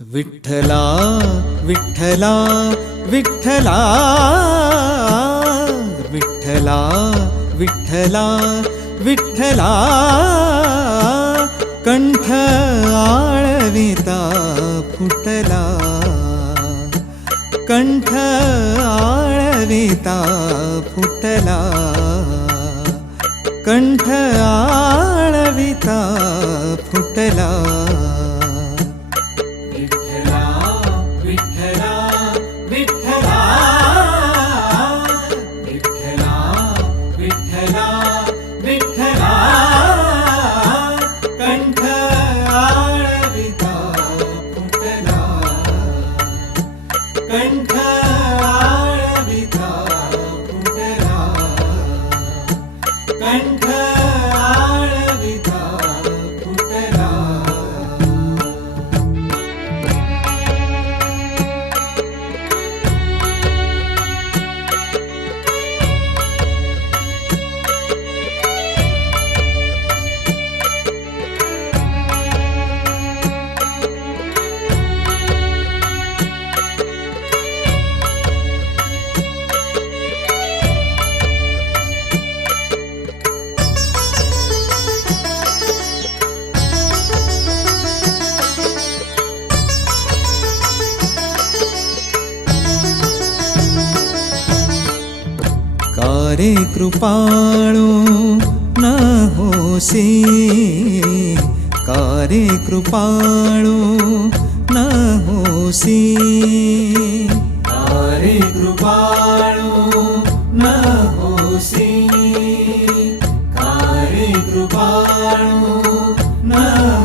विठ्ठला विठ्ठला विठ्ठला विठ्ठला विठ्ठला विठ्ठला कंठ आळविता फुटला. कंठ आळविता फुटला. कंठ आळविता फुटला. रे कृपाळू न होसी कारे कृपाळू न होसी कारे कृपाळू न होसी कारे कृपाळू न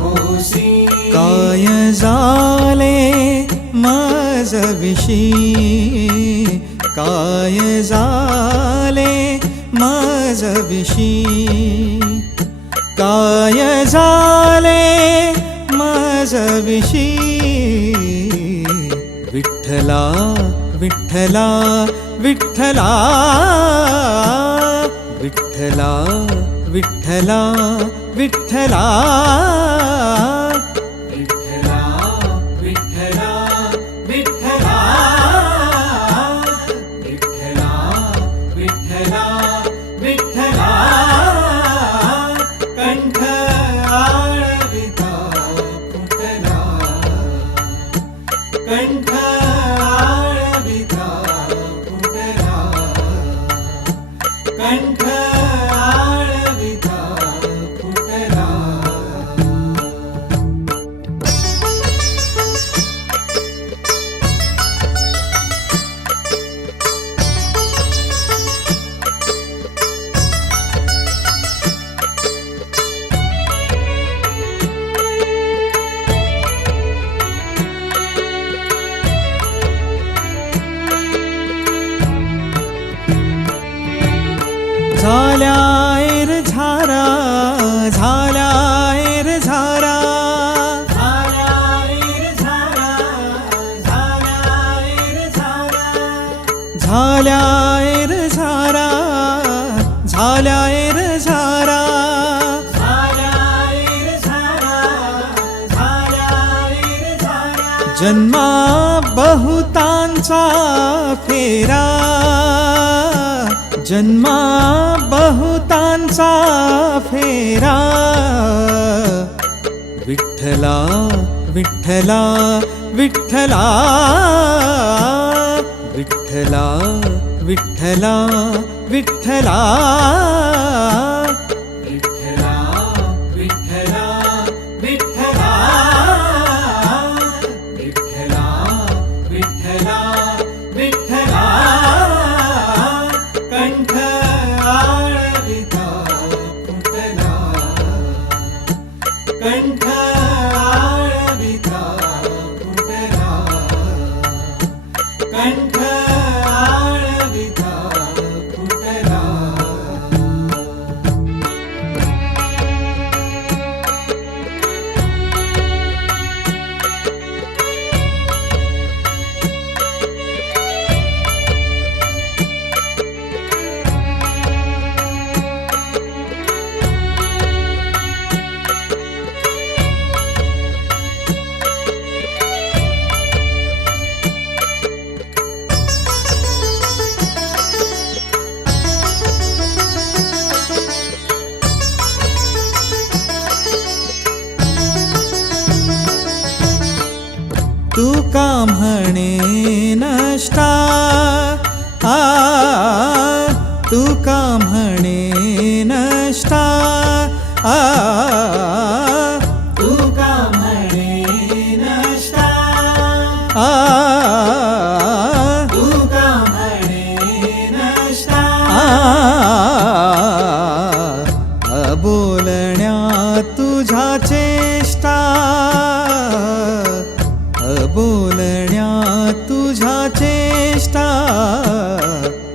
होसे काय झाले माझ विशी कायले काय कायले मी विठ्ठला विठ्ठला विठ्ठला। विठ्ठला विठ्ठला विठ्ठला। झालायर झारा झालायर झारा. झालायर झारा झालायर झारा. जन्मा बहुतांचा फेरा. जन्मा बहुतांचा फेरा. विठ्ठला विठ्ठला विठ्ठला. विठ्ठला विठ्ठला विठ्ठला. तु कामी नष्टा। आ। तु काम्हणे नष्टा। आ। तु काम्हणे नष्टा। अबोलण्या तुझा चेष्टा। अबोलण्या तुझा चेष्टा।